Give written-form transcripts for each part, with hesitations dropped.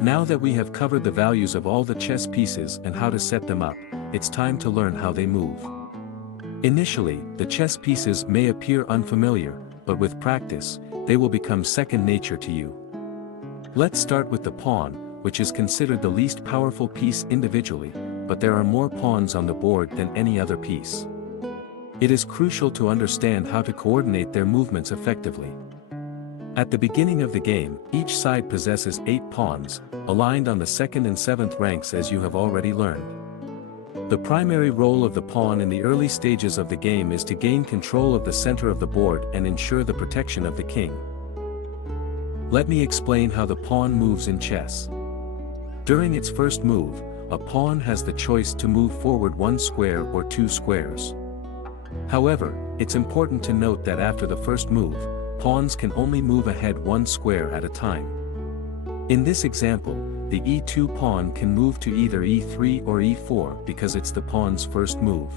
Now that we have covered the values of all the chess pieces and how to set them up, it's time to learn how they move. Initially, the chess pieces may appear unfamiliar, but with practice, they will become second nature to you. Let's start with the pawn, which is considered the least powerful piece individually, but there are more pawns on the board than any other piece. It is crucial to understand how to coordinate their movements effectively. At the beginning of the game, each side possesses 8 pawns, aligned on the 2nd and 7th ranks as you have already learned. The primary role of the pawn in the early stages of the game is to gain control of the center of the board and ensure the protection of the king. Let me explain how the pawn moves in chess. During its first move, a pawn has the choice to move forward 1 square or 2 squares. However, it's important to note that after the first move, pawns can only move ahead 1 square at a time. In this example, the e2 pawn can move to either e3 or e4 because it's the pawn's first move.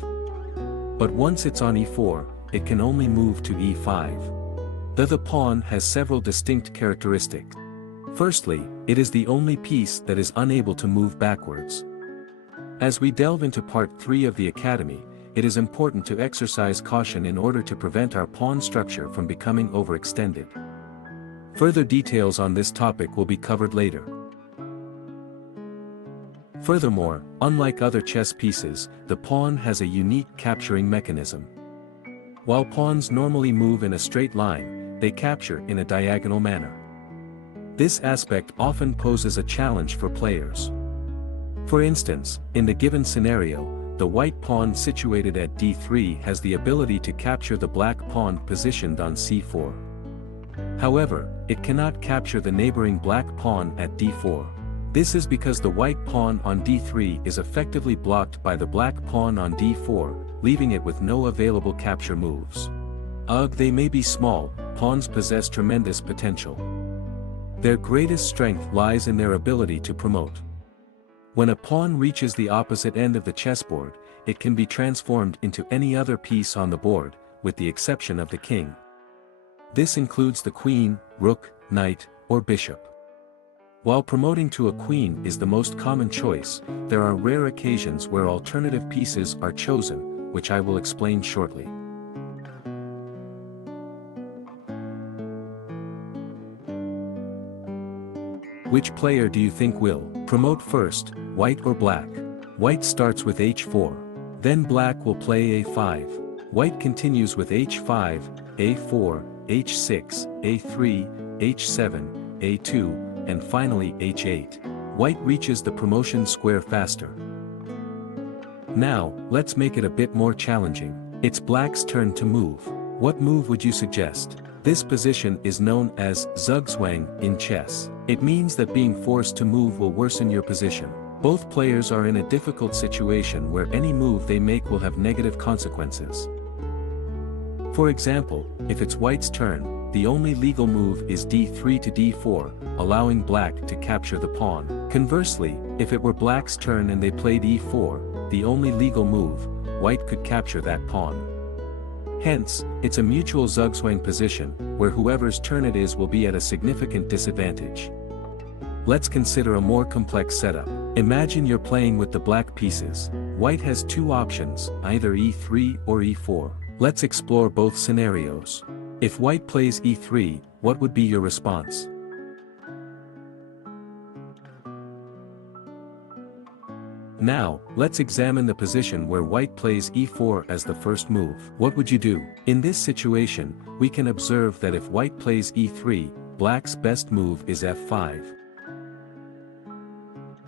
But once it's on e4, it can only move to e5. The pawn has several distinct characteristics. Firstly, it is the only piece that is unable to move backwards. As we delve into part 3 of the Academy, it is important to exercise caution in order to prevent our pawn structure from becoming overextended. Further details on this topic will be covered later. Furthermore, unlike other chess pieces, the pawn has a unique capturing mechanism. While pawns normally move in a straight line, they capture in a diagonal manner. This aspect often poses a challenge for players. For instance, in the given scenario, the white pawn situated at d3 has the ability to capture the black pawn positioned on c4. However, it cannot capture the neighboring black pawn at d4. This is because the white pawn on d3 is effectively blocked by the black pawn on d4, leaving it with no available capture moves. They may be small, pawns possess tremendous potential. Their greatest strength lies in their ability to promote. When a pawn reaches the opposite end of the chessboard, it can be transformed into any other piece on the board, with the exception of the king. This includes the queen, rook, knight, or bishop. While promoting to a queen is the most common choice, there are rare occasions where alternative pieces are chosen, which I will explain shortly. Which player do you think will promote first, white or black? White starts with h4. Then black will play a5. White continues with h5, a4, h6, a3, h7, a2, and finally h8. White reaches the promotion square faster. Now, let's make it a bit more challenging. It's black's turn to move. What move would you suggest? This position is known as zugzwang in chess. It means that being forced to move will worsen your position. Both players are in a difficult situation where any move they make will have negative consequences. For example, if it's white's turn, the only legal move is d3 to d4, allowing black to capture the pawn. Conversely, if it were black's turn and they played e4, the only legal move, white could capture that pawn. Hence, it's a mutual zugzwang position, where whoever's turn it is will be at a significant disadvantage. Let's consider a more complex setup. Imagine you're playing with the black pieces. White has 2 options, either e3 or e4. Let's explore both scenarios. If white plays e3, what would be your response? Now, let's examine the position where white plays e4 as the first move. What would you do? In this situation, we can observe that if white plays e3, black's best move is f5.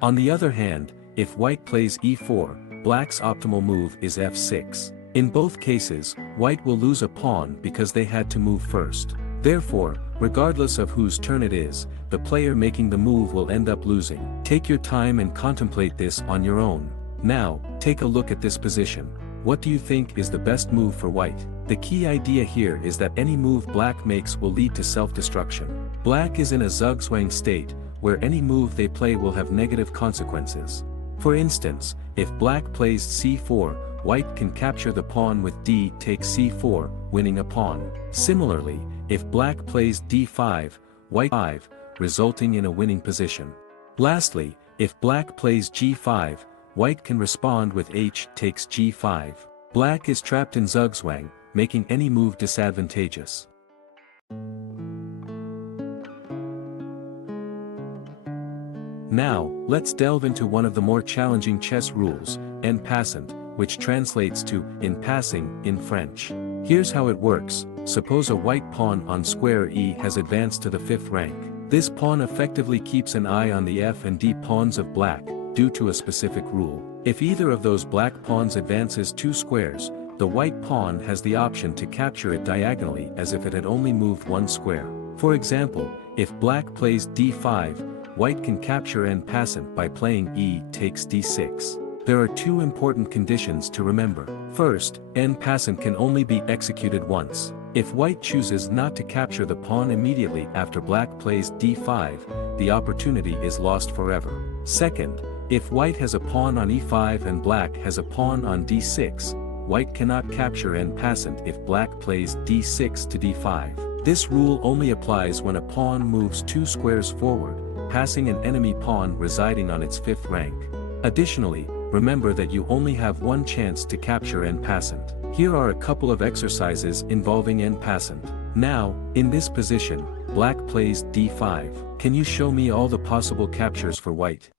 On the other hand, if white plays e4, black's optimal move is f6. In both cases, white will lose a pawn because they had to move first. Therefore, regardless of whose turn it is, the player making the move will end up losing. Take your time and contemplate this on your own. Now, take a look at this position. What do you think is the best move for white? The key idea here is that any move black makes will lead to self-destruction. Black is in a zugzwang state, where any move they play will have negative consequences. For instance, if black plays c4, white can capture the pawn with d takes c4, winning a pawn. Similarly, if black plays d5, white 5, resulting in a winning position. Lastly, if black plays g5, white can respond with h takes g5. Black is trapped in zugzwang, making any move disadvantageous. Now, let's delve into one of the more challenging chess rules, en passant, which translates to in passing in French. Here's how it works. Suppose a white pawn on square E has advanced to the 5th rank. This pawn effectively keeps an eye on the f and d pawns of black, due to a specific rule. If either of those black pawns advances 2 squares, the white pawn has the option to capture it diagonally as if it had only moved 1 square. For example, if black plays d5, white can capture en passant by playing e takes d6. There are 2 important conditions to remember. First, en passant can only be executed once. If white chooses not to capture the pawn immediately after black plays d5, the opportunity is lost forever. Second, if white has a pawn on e5 and black has a pawn on d6, white cannot capture en passant if black plays d6 to d5. This rule only applies when a pawn moves 2 squares forward, passing an enemy pawn residing on its 5th rank. Additionally, remember that you only have one chance to capture en passant. Here are a couple of exercises involving en passant. Now, in this position, black plays d5. Can you show me all the possible captures for white?